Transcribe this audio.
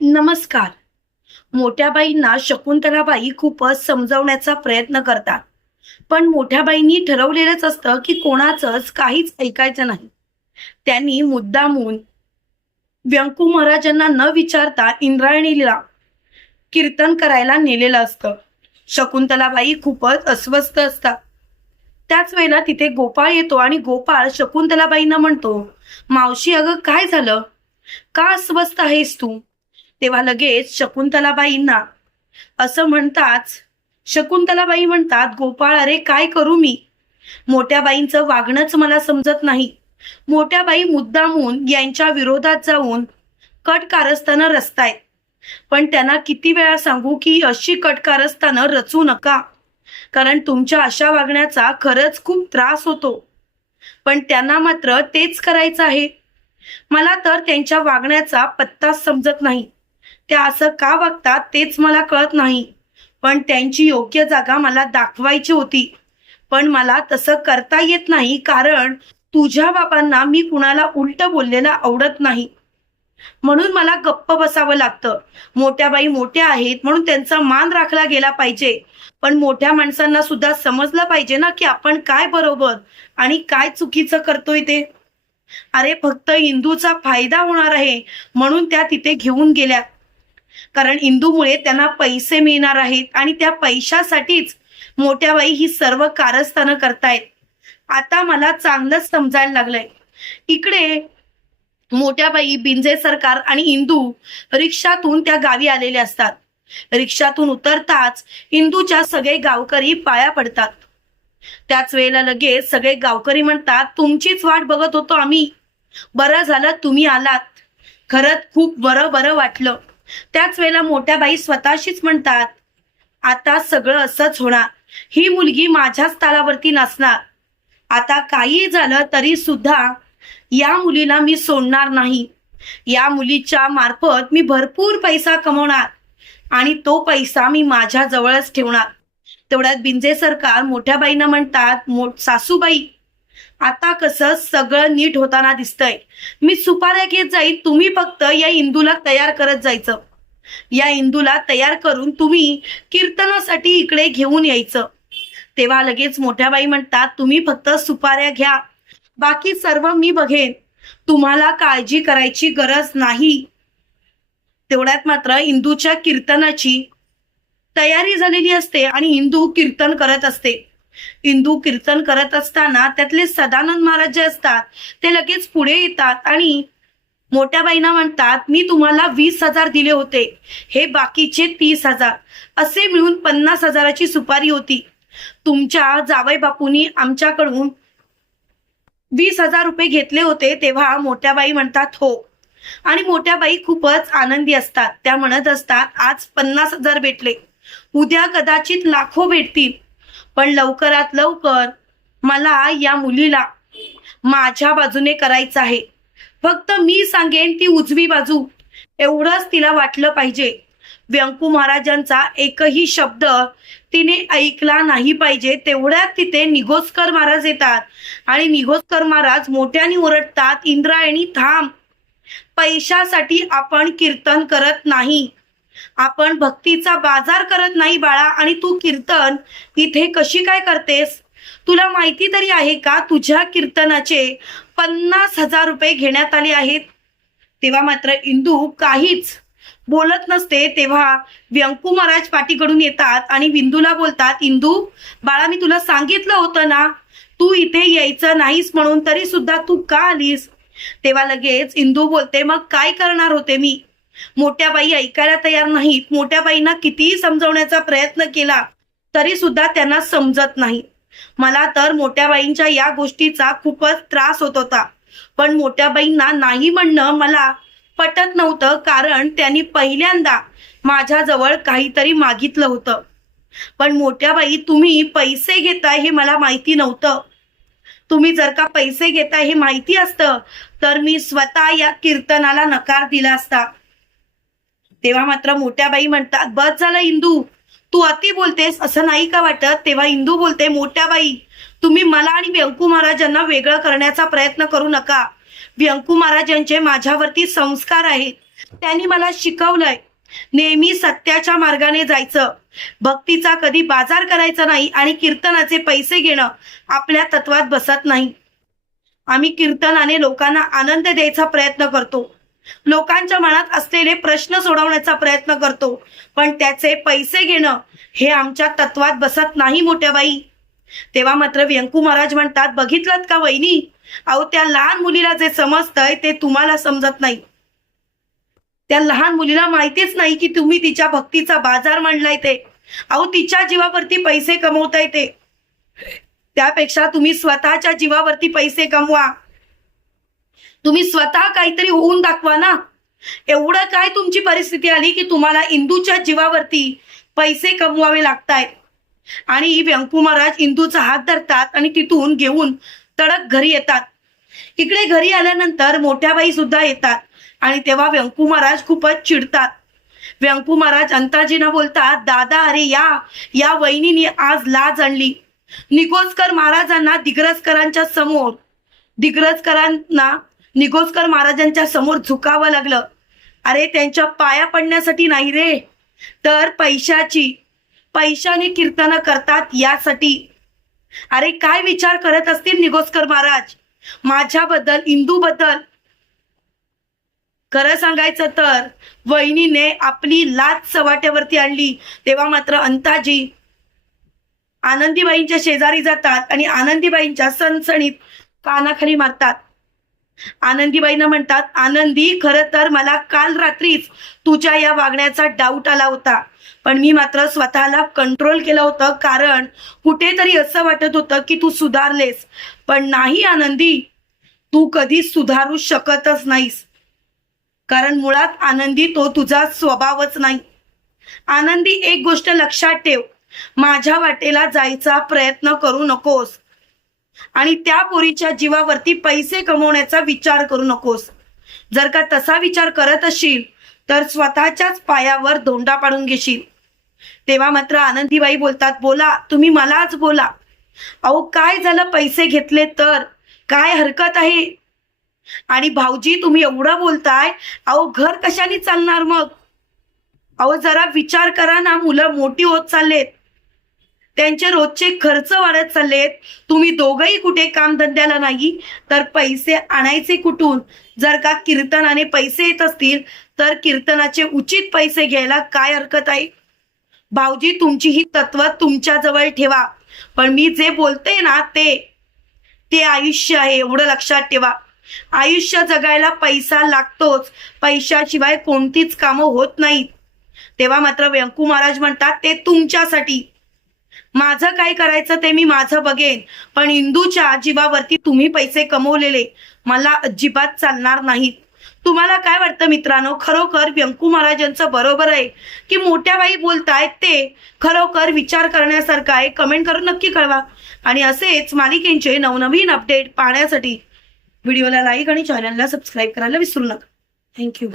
नमस्कार. मोठ्या बाईंना शकुंतलाबाई खूपच समजवण्याचा प्रयत्न करतात. पण मोठ्या बाईंनी ठरवलेलंच असतं की कोणाचंच काहीच ऐकायचं नाही. त्यांनी मुद्दामून व्यंकू महाराजांना न विचारता इंद्रायणीला कीर्तन करायला नेलेलं असतं. शकुंतलाबाई खूपच अस्वस्थ असतात. त्याच वेळेला तिथे गोपाळ येतो आणि गोपाळ शकुंतलाबाईंना म्हणतो मावशी अगं काय झालं? का अस्वस्थ आहेस तू? तेव्हा लगेच शकुंतलाबाईंना असं म्हणताच शकुंतलाबाई म्हणतात गोपाळ अरे काय करू मी? मोठ्या बाईंचं वागणंच मला समजत नाही. मोठ्या बाई मुद्दामून यांच्या विरोधात जाऊन कट कारस्थानं रचतायत. पण त्यांना किती वेळा सांगू की अशी कट कारस्थानं रचू नका. कारण तुमच्या अशा वागण्याचा खरंच खूप त्रास होतो. पण त्यांना मात्र तेच करायचं आहे. मला तर त्यांच्या वागण्याचा पत्ताच समजत नाही. त्या असं का वागतात तेच मला कळत नाही. पण त्यांची योग्य जागा मला दाखवायची होती. पण मला तसं करता येत नाही कारण तुझ्या बाबांना मी कुणाला उलट बोललेलं आवडत नाही. म्हणून मला गप्प बसावं लागतं. मोठ्या बाई मोठ्या आहेत म्हणून त्यांचा मान राखला गेला पाहिजे. पण मोठ्या माणसांना सुद्धा समजलं पाहिजे ना की आपण काय बरोबर आणि काय चुकीचं करतोय ते. अरे फक्त हिंदूचा फायदा होणार आहे म्हणून त्या तिथे घेऊन गेल्या. कारण इंदूमुळे त्यांना पैसे मिळणार आहेत आणि त्या पैशासाठीच मोठ्या बाई ही सर्व कारस्थानं करतायत. आता मला चांगलंच समजायला लागलंय. इकडे मोठ्या बाई बिंजे सरकार आणि इंदू रिक्षातून त्या गावी आलेले असतात. रिक्षातून उतरताच इंदूच्या सगळे गावकरी पाया पडतात. त्याच वेळेला लगेच सगळे गावकरी म्हणतात तुमचीच वाट बघत होतो आम्ही. बरं झालं तुम्ही आलात. खरंच खूप बरं बरं वाटलं. त्याच वेळेला मोठ्या बाई स्वतःशीच म्हणतात आता सगळं असंच होणार. ही मुलगी माझ्याच तालावरती नसणार. आता काही झालं तरी सुद्धा या मुलीला मी सोडणार नाही. या मुलीच्या मार्फत मी भरपूर पैसा कमवणार आणि तो पैसा मी माझ्या जवळच ठेवणार. तेवढ्यात बिंजे सरकार मोठ्या बाईंना म्हणतात मो सासूबाई आता कसं सगळं नीट होताना दिसतंय. मी सुपाऱ्या घेत जाईल तुम्ही फक्त या इंदूला तयार करत जायचं. या इंदूला तयार करून तुम्ही कीर्तनासाठी इकडे घेऊन यायचं. तेव्हा लगेच मोठ्या बाई म्हणतात तुम्ही फक्त सुपाऱ्या घ्या. बाकी सर्व मी बघेन. तुम्हाला काळजी करायची गरज नाही. तेवढ्यात मात्र इंदूच्या कीर्तनाची तयारी झालेली असते आणि इंदू कीर्तन करत असते. हिंदू कीर्तन करत असताना त्यातले सदानंद महाराज जे असतात ते लगेच पुढे येतात आणि मोठ्या बाईना म्हणतात मी तुम्हाला वीस हजार दिले होते. हे बाकीचे तीस हजार. असे मिळून पन्नास हजाराची सुपारी होती. तुमच्या जावई बापूंनी आमच्याकडून वीस हजार रुपये घेतले होते तेव्हा मोठ्या बाई म्हणतात हो. आणि मोठ्या बाई खूपच आनंदी असतात. त्या म्हणत असतात आज पन्नास हजार भेटले. उद्या कदाचित लाखो भेटतील. पण लवकरात लवकर मला या मुलीला माझ्या बाजूने करायचं आहे. फक्त मी सांगेन ती उजवी बाजू. एवढंच तिला वाटलं पाहिजे. व्यंकू महाराजांचा एकही शब्द तिने ऐकला नाही पाहिजे. तेवढ्यात तिथे निघोसकर महाराज येतात आणि निघोसकर महाराज मोठ्याने ओरडतात इंद्रायणी थांब. पैशासाठी आपण कीर्तन करत नाही. आपण भक्तीचा बाजार करत नाही बाळा. आणि तू कीर्तन इथे कशी काय करतेस? तुला माहिती तरी आहे का तुझ्या कीर्तनाचे पन्नास हजार रुपये घेण्यात आले आहेत? तेव्हा मात्र इंदू काहीच बोलत नसते. तेव्हा व्यंकू महाराज पाठीकडून येतात आणि विंदूला बोलतात इंदू बाळा मी तुला सांगितलं होतं ना तू इथे यायचं नाहीस म्हणून तरी सुद्धा तू का आलीस? तेव्हा लगेच इंदू बोलते मग काय करणार होते मी? मोठ्या बाई ऐकायला तयार नाहीत. मोठ्या बाईंना कितीही समजवण्याचा प्रयत्न केला तरी सुद्धा त्यांना समजत नाही. मला तर मोठ्या बाईंच्या या गोष्टीचा खूपच त्रास होत होता. पण मोठ्या बाईंना नाही म्हणणं मला पटत नव्हतं कारण त्यांनी पहिल्यांदा माझ्याजवळ काहीतरी मागितलं होतं. पण मोठ्या बाई तुम्ही पैसे घेताय हे मला माहिती नव्हतं. तुम्ही जर का पैसे घेताय हे माहिती असतं तर मी स्वतः या कीर्तनाला नकार दिला असता. तेव्हा मात्र मोठ्या बाई म्हणतात बस झालं इंदू तू अति बोलतेस असं नाही का वाटत? तेव्हा इंदू बोलते मोठ्या बाई तुम्ही मला आणि व्यंकू महाराजांना वेगळं करण्याचा प्रयत्न करू नका. व्यंकू महाराजांचे माझ्यावरती संस्कार आहेत. त्यांनी मला शिकवलंय. नेहमी सत्याच्या मार्गाने जायचं. भक्तीचा कधी बाजार करायचा नाही आणि कीर्तनाचे पैसे घेणं आपल्या तत्वात बसत नाही. आम्ही कीर्तनाने लोकांना आनंद द्यायचा प्रयत्न करतो. लोकांच्या मनात असलेले प्रश्न सोडवण्याचा प्रयत्न करतो. पण त्याचे पैसे घेणं हे आमच्या तत्वात बसत नाही मोठ्या बाई तेव्हा मात्र व्यंकू महाराज म्हणतात बघितलं का वहिनी? अहो त्या लहान मुलीला जे समजतंय ते तुम्हाला समजत नाही. त्या लहान मुलीला माहितीच नाही की तुम्ही तिच्या भक्तीचा बाजार मांडलाय ते. अहो तिच्या जीवावरती पैसे कमवताय ते. त्यापेक्षा तुम्ही स्वतःच्या जीवावरती पैसे कमवा. तुम्ही स्वतः काहीतरी होऊन दाखवा ना. एवढं काय तुमची परिस्थिती आली की तुम्हाला इंदूच्या जीवावरती पैसे कमवावे लागतायत. आणि व्यंकू महाराज इंदूचा हात धरतात आणि तिथून घेऊन तडक घरी येतात. इकडे घरी आल्यानंतर मोठ्या बाई सुद्धा येतात आणि तेव्हा व्यंकू महाराज खूपच चिडतात. व्यंकू महाराज अंताजीना बोलतात दादा अरे या या वहिनीने आज लाज आणली. निकोजकर महाराजांना दिग्रजकरांच्या समोर दिग्रजकरांना निगोजकर महाराजांच्या समोर झुकावं लागलं. अरे त्यांच्या पाया पडण्यासाठी नाही रे. तर पैशाची पैशाने कीर्तन करतात यासाठी. अरे काय विचार करत असतील निगोजकर महाराज? माझ्याबद्दल इंदूबद्दल? खरं सांगायचं तर वहिनीने आपली लाच सवाट्यावरती आणली. तेव्हा मात्र अंताजी आनंदीबाईंच्या शेजारी जातात आणि आनंदीबाईंच्या सणसणीत कानाखाली मारतात. आनंदीबाईंना म्हणतात आनंदी खरं तर मला काल रात्रीच तुझ्या या वागण्याचा डाऊट आला होता. पण मी मात्र स्वतःला कंट्रोल केलं होतं. कारण कुठेतरी असं वाटत होतं की तू सुधारलेस. पण नाही आनंदी तू कधी सुधारू शकतच नाहीस. कारण मुळात आनंदी तो तुझा स्वभावच नाही. आनंदी एक गोष्ट लक्षात ठेव. माझ्या वाटेला जायचा प्रयत्न करू नकोस. आणि त्या पोरीच्या जीवावरती पैसे कमवण्याचा विचार करू नकोस. जर का तसा विचार करत असशील तर स्वतःच्याच पायावर धोंडा पाडून घेशील. तेव्हा मात्र आनंदीबाई बोलतात बोला तुम्ही मलाच बोला. अहो काय झालं? पैसे घेतले तर? काय हरकत आहे? आणि भाऊजी तुम्ही एवढं बोलताय? अहो घर कशाने चालणार मग? अहो जरा विचार करा ना मुलं मोठी होत चाललेत. त्यांचे रोजचे खर्च वाढत चाललेत. तुम्ही दोघंही कुठे कामधंद्याला नाही तर पैसे आणायचे कुठून? जर का कीर्तनाने पैसे येत असतील तर कीर्तनाचे उचित पैसे घ्यायला काय हरकत आहे? भाऊजी तुमची ही तत्व तुमच्या जवळ ठेवा. पण मी जे बोलते ना ते ते आयुष्य आहे एवढं लक्षात ठेवा. आयुष्य जगायला पैसा लागतोच. पैशाशिवाय कोणतीच कामं होत नाहीत. तेव्हा मात्र व्यंकू महाराज म्हणतात ते तुमच्यासाठी. माझं काय करायचं ते मी माझं बघेन. पण इंदूच्या जीवावरती तुम्ही पैसे कमवलेले मला अजिबात चालणार नाहीत. तुम्हाला काय वाटतं मित्रांनो? खरोखर व्यंकू महाराजांचं बरोबर आहे की मोठ्या बाई बोलतायत ते? खरोखर विचार करण्यासारखं आहे? कमेंट करून नक्की कळवा. आणि असेच मालिकेंचे नवनवीन अपडेट पाहण्यासाठी व्हिडिओला लाईक आणि चॅनलला सबस्क्राईब करायला विसरू नका. थँक्यू.